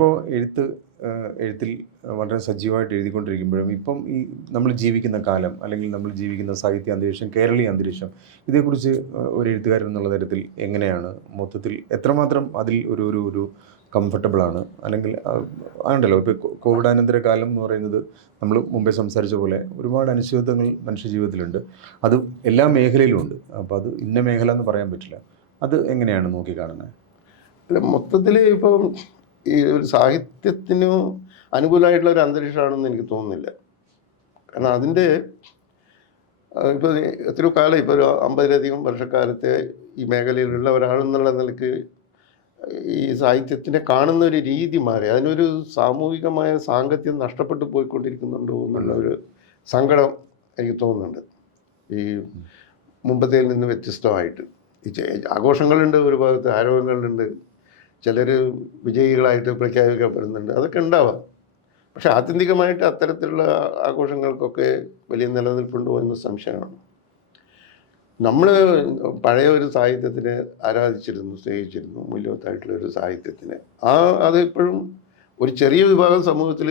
ഇപ്പോൾ എഴുത്ത് എഴുത്തിൽ വളരെ സജീവമായിട്ട് എഴുതിക്കൊണ്ടിരിക്കുമ്പോഴും ഇപ്പം ഈ നമ്മൾ ജീവിക്കുന്ന കാലം അല്ലെങ്കിൽ നമ്മൾ ജീവിക്കുന്ന സാഹിത്യ അന്തരീക്ഷം കേരളീയ അന്തരീക്ഷം ഇതേക്കുറിച്ച് ഒരു എഴുത്തുകാരൻ എന്നുള്ള തരത്തിൽ എങ്ങനെയാണ്? മൊത്തത്തിൽ എത്രമാത്രം അതിൽ ഒരു ഒരു ഒരു കംഫർട്ടബിളാണ് അല്ലെങ്കിൽ ആണ്ടല്ലോ ഇപ്പോൾ കോവിഡാനന്തര കാലം എന്ന് പറയുന്നത് നമ്മൾ മുമ്പേ സംസാരിച്ച പോലെ ഒരുപാട് അനിശ്ചിതത്വങ്ങൾ മനുഷ്യ ജീവിതത്തിലുണ്ട്. അത് എല്ലാ മേഖലയിലും ഉണ്ട്. അപ്പോൾ അത് ഇന്ന മേഖല എന്ന് പറയാൻ പറ്റില്ല. അത് എങ്ങനെയാണ് നോക്കി കാണുന്നത്? അല്ല മൊത്തത്തിൽ ഇപ്പം ഈ ഒരു സാഹിത്യത്തിന് അനുകൂലമായിട്ടുള്ള ഒരു അന്തരീക്ഷമാണെന്ന് എനിക്ക് തോന്നുന്നില്ല. കാരണം അതിന്റെ ഇപ്പോൾ എത്രയോ കാലം ഇപ്പോൾ ഒരു അമ്പതിലധികം വർഷക്കാലത്തെ ഈ മേഖലയിലുള്ള ഒരാളെന്നുള്ള നിലയ്ക്ക് ഈ സാഹിത്യത്തിനെ കാണുന്ന ഒരു രീതി മാറി. അതിനൊരു സാമൂഹികമായ സാങ്കത്യം നഷ്ടപ്പെട്ടു പോയിക്കൊണ്ടിരിക്കുന്നുണ്ടോ എന്നുള്ള ഒരു സങ്കടം എനിക്ക് തോന്നുന്നുണ്ട്. ഈ മുമ്പത്തേൽ നിന്ന് വ്യത്യസ്തമായിട്ട്. ഈ ആഘോഷങ്ങളുണ്ട് ഒരു ഭാഗത്ത് ആരോപണങ്ങളുണ്ട് ചിലർ വിജയികളായിട്ട് പ്രഖ്യാപിക്കപ്പെടുന്നുണ്ട്. അതൊക്കെ ഉണ്ടാവാം. പക്ഷെ ആത്യന്തികമായിട്ട് അത്തരത്തിലുള്ള ആഘോഷങ്ങൾക്കൊക്കെ വലിയ നിലനിൽപ്പുണ്ടോ എന്ന സംശയമാണ്. നമ്മൾ പഴയ ഒരു സാഹിത്യത്തിനെ ആരാധിച്ചിരുന്നു സ്നേഹിച്ചിരുന്നു മൂല്യവത്തായിട്ടുള്ള ഒരു സാഹിത്യത്തിനെ. ആ അത് ഇപ്പോഴും ഒരു ചെറിയ വിഭാഗം സമൂഹത്തിൽ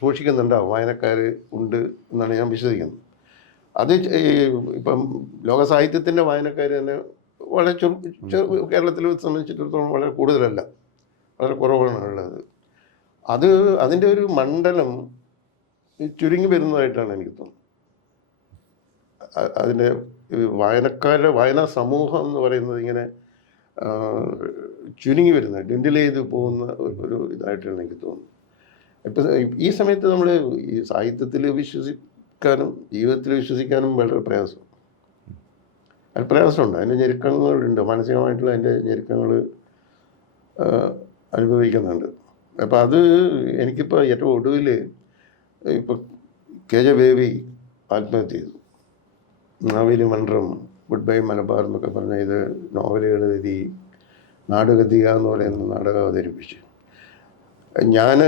സൂക്ഷിക്കുന്നുണ്ടാവും വായനക്കാർ ഉണ്ട് എന്നാണ് ഞാൻ വിശ്വസിക്കുന്നത്. അത് ഇപ്പം ലോക സാഹിത്യത്തിന്റെ വായനക്കാർ തന്നെ വളരെ ചെറു ചെറു കേരളത്തിൽ സംബന്ധിച്ചിടത്തോളം വളരെ കൂടുതലല്ല. വളരെ കുറവാണ് ഉള്ളത്. അത് അതിന്റെ ഒരു മണ്ഡലം ചുരുങ്ങി വരുന്നതായിട്ടാണ് എനിക്ക് തോന്നുന്നത്. അതിന്റെ വായനക്കാരുടെ വായനാ സമൂഹം എന്ന് പറയുന്നത് ഇങ്ങനെ ചുരുങ്ങി വരുന്ന ഡിൻഡിൽ ചെയ്ത് പോകുന്ന ഒരു- ഒരു ഇതായിട്ടാണ് എനിക്ക് തോന്നുന്നത്. ഇപ്പം ഈ സമയത്ത് നമ്മൾ ഈ സാഹിത്യത്തിൽ വിശ്വസിക്കാനും ജീവിതത്തിൽ വിശ്വസിക്കാനും വളരെ പ്രയാസം അത് പ്രയാസമുണ്ട്. അതിന്റെ ഞെരുക്കങ്ങളുണ്ട്. മാനസികമായിട്ടുള്ള അതിന്റെ ഞെരുക്കങ്ങൾ അനുഭവിക്കുന്നുണ്ട്. അപ്പോൾ അത് എനിക്കിപ്പോൾ ഏറ്റവും ഒടുവിൽ ഇപ്പോൾ കെ ജെ ബേബി ആത്മഹത്യ ചെയ്തു. നാവേലി മൺട്രം ഗുഡ് ബൈ മലബാർ എന്നൊക്കെ പറഞ്ഞ ഇത് നോവലുകൾ എഴുതി നാടകതിക എന്ന് പറയുന്ന നാടകം അവതരിപ്പിച്ചു. ഞാൻ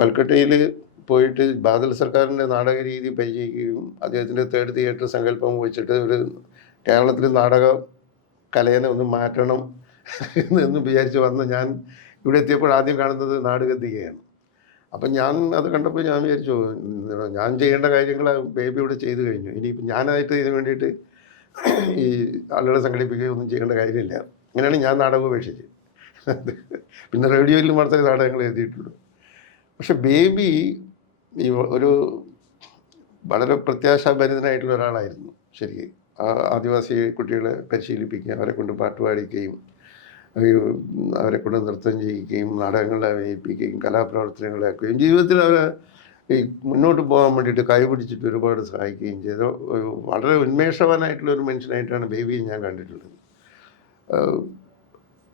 കൽക്കട്ടയിൽ പോയിട്ട് ബാദൽ സർക്കാരിന്റെ നാടക രീതി പരിചയിക്കുകയും അദ്ദേഹത്തിന്റെ തേർഡ് തിയേറ്റർ സങ്കല്പം വെച്ചിട്ട് ഒരു കേരളത്തിൽ നാടക കലയെ ഒന്ന് മാറ്റണം എന്ന് എന്ന് വിചാരിച്ച് വന്ന ഞാൻ ഇവിടെ എത്തിയപ്പോൾ ആദ്യം കാണുന്നത് നാടുകത്തികയാണ് അപ്പം ഞാൻ അത് കണ്ടപ്പോൾ ഞാൻ വിചാരിച്ചു ഞാൻ ചെയ്യേണ്ട കാര്യങ്ങൾ ബേബി ഇവിടെ ചെയ്തു കഴിഞ്ഞു. ഇനിയിപ്പോൾ ഞാനായിട്ട് ഇതിന് വേണ്ടിയിട്ട് ഈ ആളുകളെ സംഘടിപ്പിക്കുകയോ ഒന്നും ചെയ്യേണ്ട കാര്യമില്ല. അങ്ങനെയാണ് ഞാൻ നാടകം ഉപേക്ഷിച്ചത്. പിന്നെ റേഡിയോയിൽ മാത്രമേ നാടകങ്ങൾ എഴുതിയിട്ടുള്ളൂ. പക്ഷെ ബേബി ഈ ഒരു വളരെ പ്രത്യാശാഭരിതനായിട്ടുള്ള ഒരാളായിരുന്നു ശരി ആ ആദിവാസി കുട്ടികളെ പരിശീലിപ്പിക്കുകയും അവരെ കൊണ്ട് പാട്ട് പാടിക്കുകയും അവരെ കൊണ്ട് നൃത്തം ചെയ്യിക്കുകയും നാടകങ്ങളെ അഭിനയിപ്പിക്കുകയും കലാപ്രവർത്തനങ്ങളാക്കുകയും ജീവിതത്തിൽ അവരെ ഈ മുന്നോട്ട് പോകാൻ വേണ്ടിയിട്ട് കൈപിടിച്ചിട്ട് ഒരുപാട് സഹായിക്കുകയും ചെയ്ത വളരെ ഉന്മേഷവാനായിട്ടുള്ള ഒരു മനുഷ്യനായിട്ടാണ് ബേബിയെ ഞാൻ കണ്ടിട്ടുള്ളത്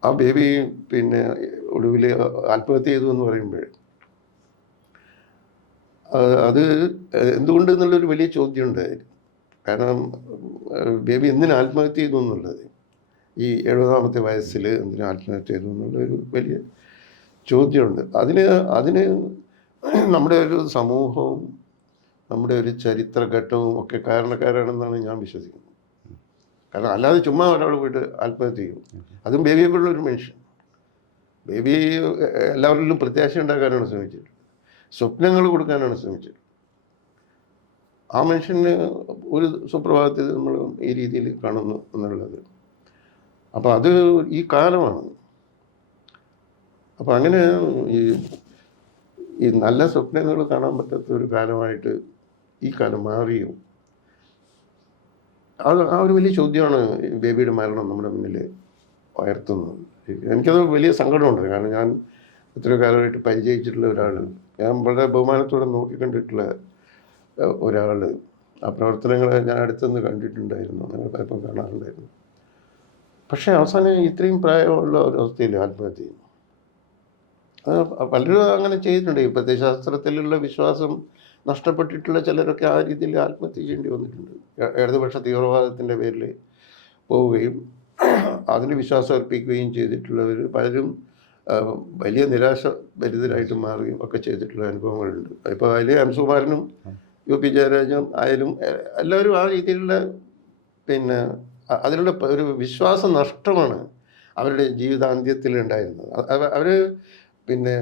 ആ ബേബി പിന്നെ ഒടുവിൽ ആത്മഹത്യ ചെയ്തു എന്ന് പറയുമ്പോൾ അത് എന്തുകൊണ്ട് എന്നുള്ളൊരു വലിയ ചോദ്യമുണ്ട്. കാരണം ബേബി എന്തിനു ആത്മഹത്യ ചെയ്തു എന്നുള്ളത്? ഈ എഴുപതാമത്തെ വയസ്സിൽ എന്തിനു ആത്മഹത്യ ചെയ്തു എന്നുള്ള ഒരു വലിയ ചോദ്യമുണ്ട്. അതിന് അതിന് നമ്മുടെ ഒരു സമൂഹവും നമ്മുടെ ഒരു ചരിത്രഘട്ടവും ഒക്കെ കാരണക്കാരാണെന്നാണ് ഞാൻ വിശ്വസിക്കുന്നത്. കാരണം അല്ലാതെ ചുമ്മാ ഒരാൾ പോയിട്ട് ആത്മഹത്യ ചെയ്യും. അതും ബേബിയെ പോലുള്ള ഒരു മനുഷ്യൻ. ബേബി എല്ലാവരിലും പ്രത്യാശ ഉണ്ടാക്കാനാണ് ശ്രമിച്ചത് സ്വപ്നങ്ങൾ കൊടുക്കാനാണ് ശ്രമിച്ചത് ആ മനുഷ്യന് ഒരു സുപ്രഭാതത്തിൽ നമ്മൾ ഈ രീതിയിൽ കാണുന്നു എന്നുള്ളത്. അപ്പോൾ അത് ഈ കാലമാണ്. അപ്പോൾ അങ്ങനെ ഈ ഈ നല്ല സ്വപ്നങ്ങൾ കാണാൻ പറ്റാത്ത ഒരു കാലമായിട്ട് ഈ കാലം മാറിയും. അത് ആ ഒരു വലിയ ചോദ്യമാണ് ബേബിയുടെ മരണം നമ്മുടെ മുന്നിൽ ഉയർത്തുന്നത്. എനിക്കത് വലിയ സങ്കടമുണ്ട്. കാരണം ഞാൻ ഇത്രയും കാലമായിട്ട് പരിചയിച്ചിട്ടുള്ള ഒരാൾ ഞാൻ വളരെ ബഹുമാനത്തോടെ നോക്കിക്കണ്ടിട്ടുള്ള ഒരാൾ ആ പ്രവർത്തനങ്ങൾ ഞാൻ അടുത്തുനിന്ന് കണ്ടിട്ടുണ്ടായിരുന്നു. ഞങ്ങൾ പലപ്പോൾ കാണാറുണ്ടായിരുന്നു. പക്ഷേ അവസാനം ഇത്രയും പ്രായമുള്ള ഒരു അവസ്ഥയിൽ ആത്മഹത്യ ചെയ്യുന്നു അത് പലരും അങ്ങനെ ചെയ്തിട്ടുണ്ട്. ഈ പ്രത്യയശാസ്ത്രത്തിലുള്ള വിശ്വാസം നഷ്ടപ്പെട്ടിട്ടുള്ള ചിലരൊക്കെ ആ രീതിയിൽ ആത്മഹത്യ ചെയ്യേണ്ടി വന്നിട്ടുണ്ട്. ഇടതുപക്ഷ തീവ്രവാദത്തിന്റെ പേരിൽ പോവുകയും അതിന് വിശ്വാസം അർപ്പിക്കുകയും ചെയ്തിട്ടുള്ളവർ പലരും വലിയ നിരാശ ഭരിതരായിട്ട് മാറുകയും ഒക്കെ ചെയ്തിട്ടുള്ള അനുഭവങ്ങളുണ്ട്. ഇപ്പോൾ അതിൽ എം സുകുമാരനും യു പി ജയരാജും ആയാലും എല്ലാവരും ആ രീതിയിലുള്ള പിന്നെ അതിലുള്ള ഒരു വിശ്വാസ നഷ്ടമാണ് അവരുടെ ജീവിതാന്ത്യത്തിൽ ഉണ്ടായിരുന്നത്. അവർ പിന്നെ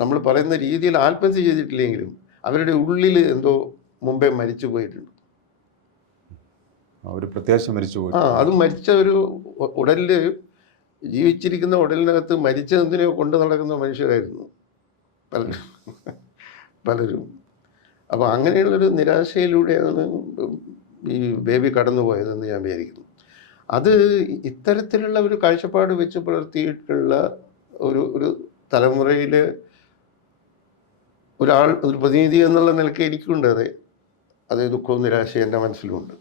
നമ്മൾ പറയുന്ന രീതിയിൽ ആത്മഹത്യ ചെയ്തിട്ടില്ലെങ്കിലും അവരുടെ ഉള്ളിൽ എന്തോ മുമ്പേ മരിച്ചു പോയിട്ടുണ്ട്. ഒരു പ്രത്യാശ മരിച്ചു പോയി. ആ അത് മരിച്ച ഒരു ഉടലിൽ ഉടലിൽ ജീവിച്ചിരിക്കുന്ന ഉടലിനകത്ത് മരിച്ചതെന്തിനെയോ കൊണ്ട് നടക്കുന്ന മനുഷ്യരായിരുന്നു. പലരും. പലരും. അപ്പോൾ അങ്ങനെയുള്ളൊരു നിരാശയിലൂടെയാണ് ഈ ബേബി കടന്നുപോയതെന്ന് ഞാൻ വിചാരിക്കുന്നു. അത് ഇത്തരത്തിലുള്ള ഒരു കാഴ്ചപ്പാട് വെച്ച് പുലർത്തിയിട്ടുള്ള ഒരു ഒരു തലമുറയിൽ ഒരാൾ ഒരു പ്രതിനിധി എന്നുള്ള നിലയ്ക്ക് എനിക്കുണ്ട് അതെ. അതേ ദുഃഖവും നിരാശയും എന്റെ മനസ്സിലുമുണ്ട്.